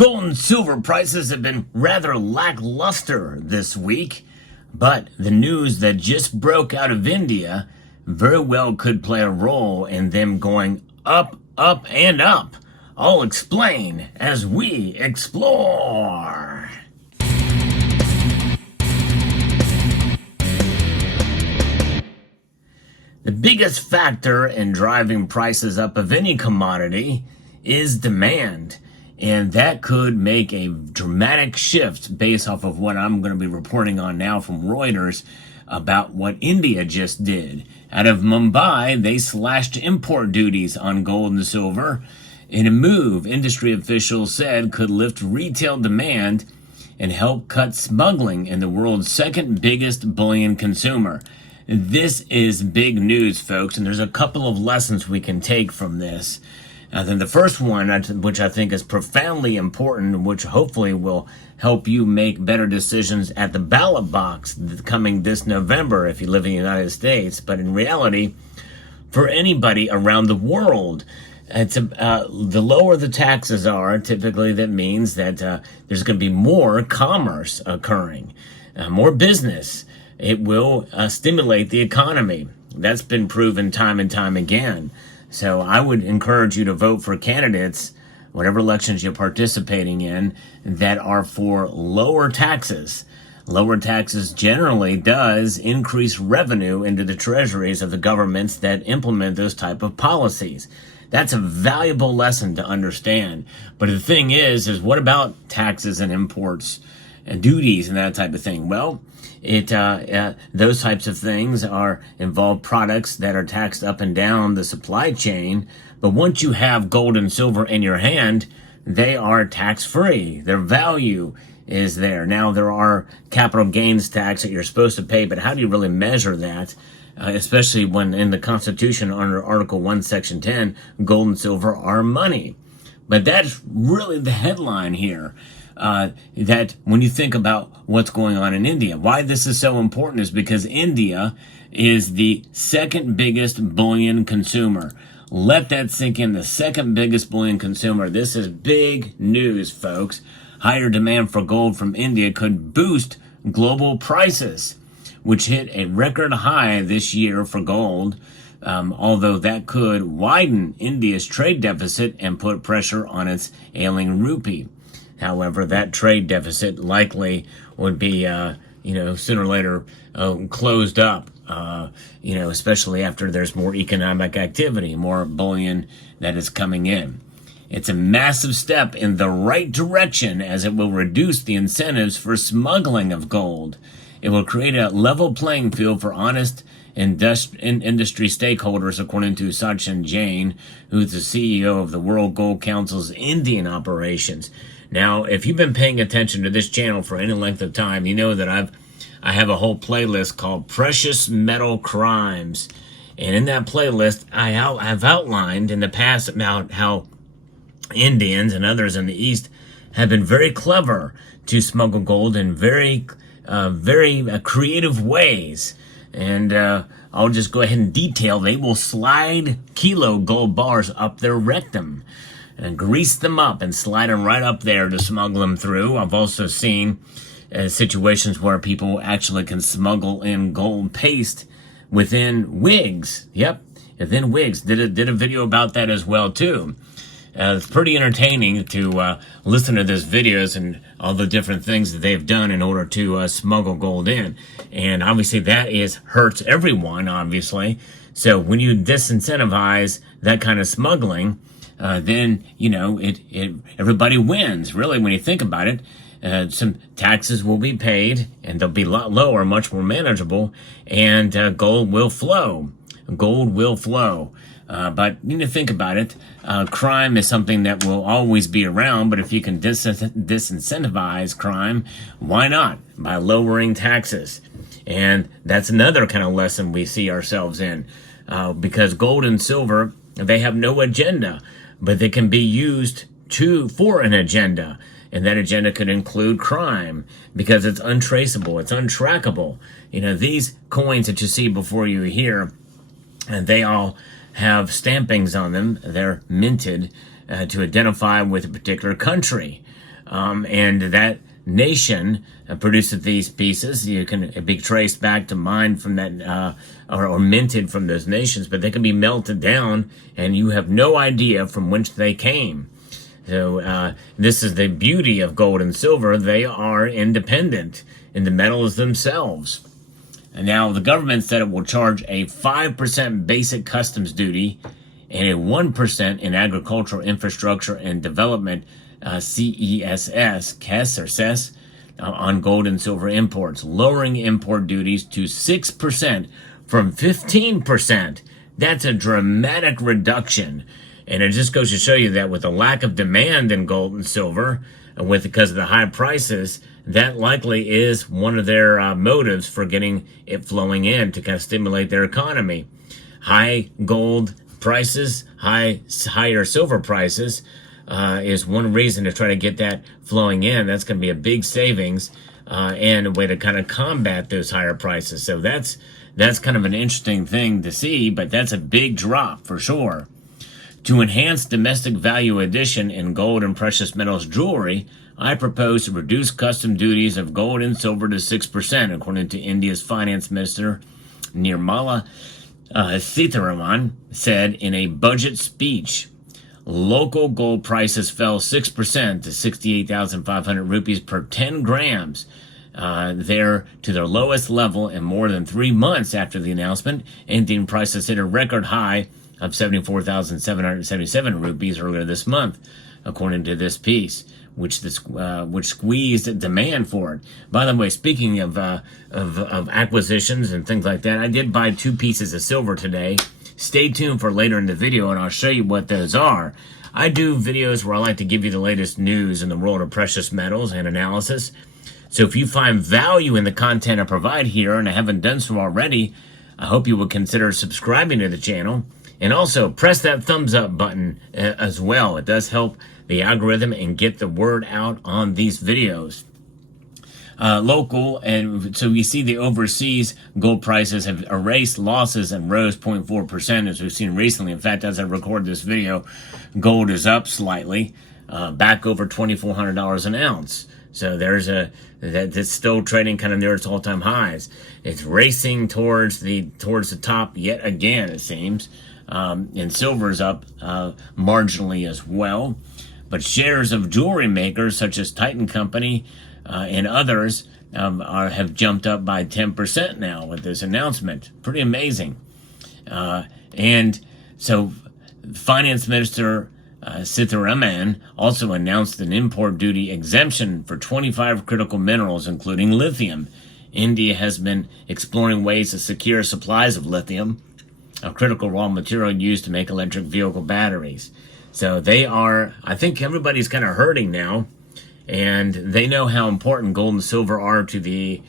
Gold and silver prices have been rather lackluster this week, but the news that just broke out of India very well could play a role in them going up, up, and up. I'll explain as we explore. The biggest factor in driving prices up of any commodity is demand. And that could make a dramatic shift based off of what I'm going to be reporting on now from Reuters about what India just did. Out of Mumbai, they slashed import duties on gold and silver in a move industry officials said could lift retail demand and help cut smuggling in the world's second biggest bullion consumer. This is big news, folks, and there's a couple of lessons we can take from this. Then the first one, which I think is profoundly important, which hopefully will help you make better decisions at the ballot box coming this November if you live in the United States. But in reality, for anybody around the world, the lower the taxes are, typically that means that there's going to be more commerce occurring, more business. It will stimulate the economy. That's been proven time and time again. So I would encourage you to vote for candidates, whatever elections you're participating in, that are for lower taxes. Lower taxes generally does increase revenue into the treasuries of the governments that implement those type of policies. That's a valuable lesson to understand. But the thing is what about taxes and imports and duties and that type of thing? Well, those types of things involve products that are taxed up and down the supply chain. But once you have gold and silver in your hand, they are tax-free. Their value is there. Now, there are capital gains tax that you're supposed to pay, but how do you really measure that? Especially when in the Constitution under Article 1, Section 10, gold and silver are money. But that's really the headline here. That when you think about what's going on in India, why this is so important is because India is the second biggest bullion consumer. Let that sink in, the second biggest bullion consumer. This is big news, folks. Higher demand for gold from India could boost global prices, which hit a record high this year for gold, although that could widen India's trade deficit and put pressure on its ailing rupee. However, that trade deficit likely would be, sooner or later closed up, especially after there's more economic activity, more bullion that is coming in. It's a massive step in the right direction as it will reduce the incentives for smuggling of gold. It will create a level playing field for honest industry stakeholders, according to Sachin Jain, who's the CEO of the World Gold Council's Indian operations. Now, if you've been paying attention to this channel for any length of time, you know that I have a whole playlist called Precious Metal Crimes. And in that playlist, I've outlined in the past about how Indians and others in the East have been very clever to smuggle gold in very creative ways. And I'll just go ahead and detail. They will slide kilo gold bars up their rectum and grease them up and slide them right up there to smuggle them through. I've also seen situations where people actually can smuggle in gold paste within wigs. Yep, within wigs. Did a video about that as well too. It's pretty entertaining to listen to these videos and all the different things that they've done in order to smuggle gold in. And obviously that hurts everyone, obviously. So when you disincentivize that kind of smuggling, then, everybody wins, really, when you think about it. Some taxes will be paid, and they'll be a lot lower, much more manageable, and gold will flow. Gold will flow. But you need to think about it. Crime is something that will always be around, but if you can disincentivize crime, why not? By lowering taxes. And that's another kind of lesson we see ourselves in. Because gold and silver, they have no agenda, but they can be used for an agenda. And that agenda could include crime because it's untraceable, it's untrackable. These coins that you see before you here, and they all have stampings on them. They're minted to identify with a particular country. and that nation produces these pieces. You can be traced back to mine from that, or minted from those nations, but they can be melted down, and you have no idea from whence they came. So this is the beauty of gold and silver. They are independent in the metals themselves. And now the government said it will charge a 5% basic customs duty and a 1% in agricultural infrastructure and development, CESS, on gold and silver imports, lowering import duties to 6% from 15%. That's a dramatic reduction. And it just goes to show you that with the lack of demand in gold and silver, because of the high prices, that likely is one of their motives for getting it flowing in to kind of stimulate their economy. High gold prices, higher silver prices is one reason to try to get that flowing in. That's going to be a big savings and a way to kind of combat those higher prices. So that's kind of an interesting thing to see, but that's a big drop for sure. To enhance domestic value addition in gold and precious metals jewelry, I propose to reduce custom duties of gold and silver to 6%, according to India's Finance Minister Nirmala Sitharaman said in a budget speech. Local gold prices fell 6% to 68,500 rupees per 10 grams, there to their lowest level in more than 3 months after the announcement. Indian prices hit a record high of 74,777 rupees earlier this month, according to this piece, which squeezed demand for it. By the way, speaking of acquisitions and things like that, I did buy 2 pieces of silver today. Stay tuned for later in the video, and I'll show you what those are. I do videos where I like to give you the latest news in the world of precious metals and analysis. So if you find value in the content I provide here, and I haven't done so already, I hope you would consider subscribing to the channel. And also, press that thumbs up button as well. It does help the algorithm and get the word out on these videos. Local, and so we see the overseas gold prices have erased losses and rose 0.4%, as we've seen recently. In fact, as I record this video, gold is up slightly, back over $2,400 an ounce. So that's still trading kind of near its all-time highs. It's racing towards the top yet again, it seems. And silver's up marginally as well. But shares of jewelry makers such as Titan Company and others have jumped up by 10% now with this announcement. Pretty amazing. And so Finance Minister Sitharaman also announced an import duty exemption for 25 critical minerals, including lithium. India has been exploring ways to secure supplies of lithium, a critical raw material used to make electric vehicle batteries. So they are, I think everybody's kind of hurting now, and they know how important gold and silver are to the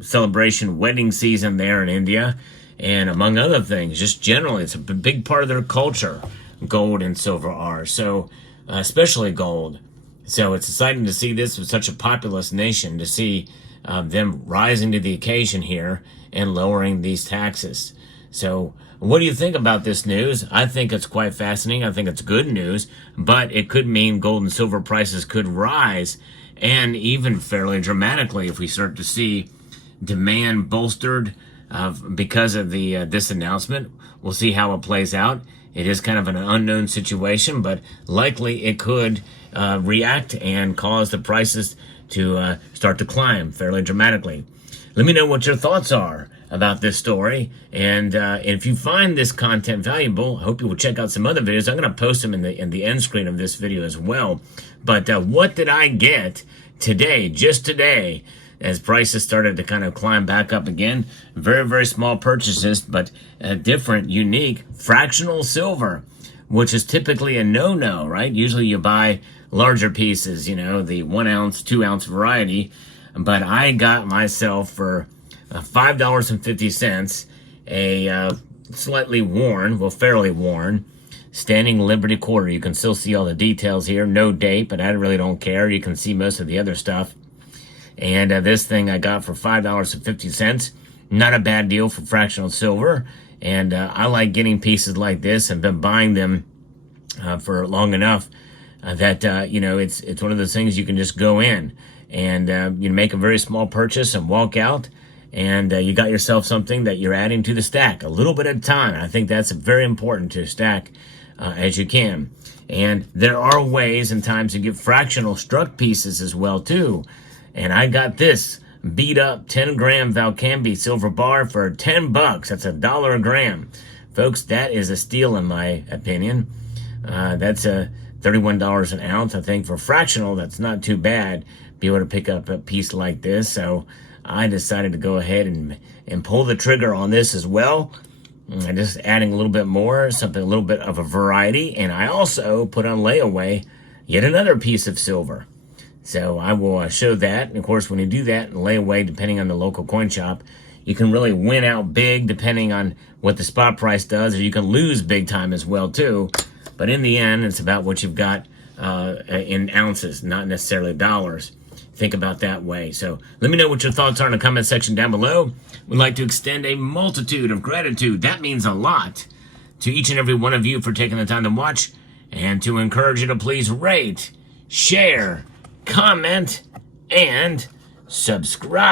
celebration wedding season there in India, and among other things, just generally, it's a big part of their culture, gold and silver are, so especially gold. So it's exciting to see this with such a populous nation, to see them rising to the occasion here and lowering these taxes. So what do you think about this news? I think it's quite fascinating. I think it's good news, but it could mean gold and silver prices could rise, and even fairly dramatically if we start to see demand bolstered because of this announcement. We'll see how it plays out. It is kind of an unknown situation, but likely it could react and cause the prices to start to climb fairly dramatically. Let me know what your thoughts are about this story, and if you find this content valuable, I hope you will check out some other videos. I'm going to post them in the end screen of this video as well. But what did I get today, just today, as prices started to kind of climb back up again? Very, very small purchases, but different, unique, fractional silver, which is typically a no-no, right? Usually you buy larger pieces, you know, the 1 ounce, 2 ounce variety, but I got myself for $5.50, a slightly worn, well, fairly worn, Standing Liberty quarter. You can still see all the details here. No date, but I really don't care. You can see most of the other stuff. And this thing I got for $5.50. Not a bad deal for fractional silver. And I like getting pieces like this and been buying them for long enough it's one of those things you can just go in and you make a very small purchase and walk out, and you got yourself something that you're adding to the stack a little bit at a time. I think that's very important to stack as you can. And there are ways and times to get fractional struck pieces as well too. And I got this beat up 10-gram Valcambi silver bar for $10. That's $1 a gram. Folks, that is a steal in my opinion. That's $31 an ounce. I think for fractional, that's not too bad. Be able to pick up a piece like this. So I decided to go ahead and pull the trigger on this as well. And just adding a little bit more, something a little bit of a variety. And I also put on layaway yet another piece of silver. So I will show that. And of course, when you do that and layaway, depending on the local coin shop, you can really win out big depending on what the spot price does, or you can lose big time as well too. But in the end, it's about what you've got in ounces, not necessarily dollars. Think about that way. So let me know what your thoughts are in the comment section down below. We'd like to extend a multitude of gratitude. That means a lot to each and every one of you for taking the time to watch, and to encourage you to please rate, share, comment, and subscribe.